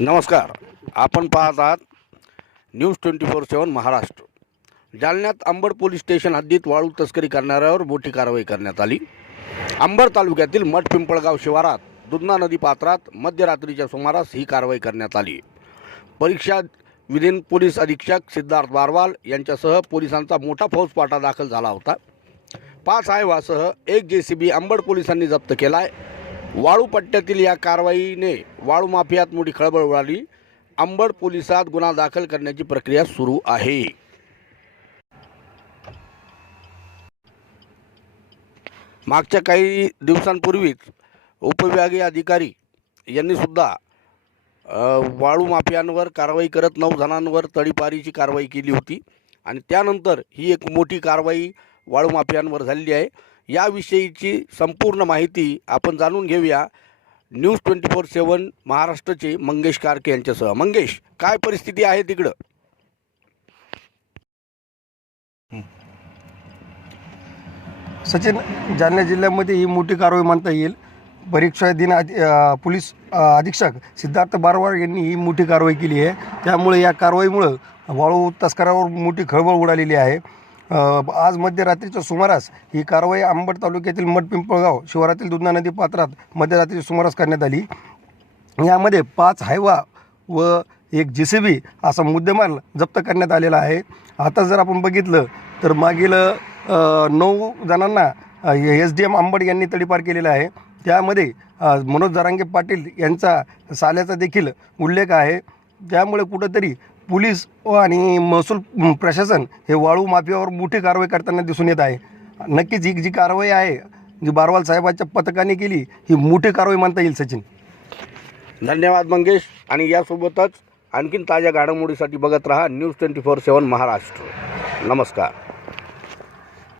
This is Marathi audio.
नमस्कार. आपण पाहत आहात news twenty four seven Maharashtra. जालन्यात अंबड पोलीस स्टेशन हद्दीत वाळू तस्करी करणाऱ्यावर मोठी कारवाई करण्यात आली. अंबड तालुक्यातील मठ पिंपळगाव शिवारात दुधना नदी पात्रात मध्यरात्रीच्या सुमारास ही कारवाई करण्यात आली. परीक्षा विधीन पोलीस अधीक्षक सिद्धार्थ बारवाल यांच्यासह पोलिसांचा मोठा फौजपाटा दाखल झाला होता. पाच हायवासह एक जे सी बी अंबड पोलिसांनी जप्त केला आहे वाळू पट्ट्यातील या कारवाईने वाळू माफियात मोठी खळबळ उडाली. अंबड पोलिसात गुन्हा दाखल करण्याची प्रक्रिया सुरू आहे. मागच्या काही दिवसांपूर्वीच उपविभागीय अधिकारी यांनी सुद्धा वाळू माफियांवर कारवाई करत नऊ जणांवर तडीपारीची कारवाई केली होती. आणि त्यानंतर ही एक मोठी कारवाई वाळू माफियांवर झालेली आहे. याविषयीची संपूर्ण माहिती आपण जाणून घेऊया. न्यूज ट्वेंटी फोर सेवन महाराष्ट्राचे मंगेश कारके यांच्यासह. मंगेश काय परिस्थिती आहे तिकडं? सचिन जालना जिल्ह्यामध्ये ही मोठी कारवाई मानता येईल. परीक्षा दिन अधि पोलीस अधीक्षक सिद्धार्थ बारवाड यांनी ही मोठी कारवाई केली आहे. त्यामुळे या कारवाईमुळं वाळू तस्करावर मोठी खळबळ उडालेली आहे. आज मध्यरात्रीच्या सुमारास ही कारवाई आंबड तालुक्यातील मठ पिंपळगाव शिवारातील दुधना नदी पात्रात मध्यरात्रीच्या सुमारास करण्यात आली. यामध्ये पाच हायवा व एक जे सी बी असा मुद्देमाल जप्त करण्यात आलेला आहे. आता जर आपण बघितलं तर मागील नऊ जणांना एस डी एम आंबड यांनी तडीपार केलेला आहे. त्यामध्ये मनोज जरांगे पाटील यांचा साल्याचा देखील उल्लेख आहे. त्यामुळे कुठंतरी पोलीस व आणि महसूल प्रशासन हे वाळू माफियावर मोठी कारवाई करताना दिसून येत आहे. नक्कीच ही जी कारवाई आहे जी बारवाल साहेबांच्या पथकाने केली ही मोठी कारवाई मानता येईल सचिन. धन्यवाद मंगेश. आणि यासोबतच आणखीन ताज्या घडामोडीसाठी बघत रहा news twenty four seven Maharashtra. नमस्कार.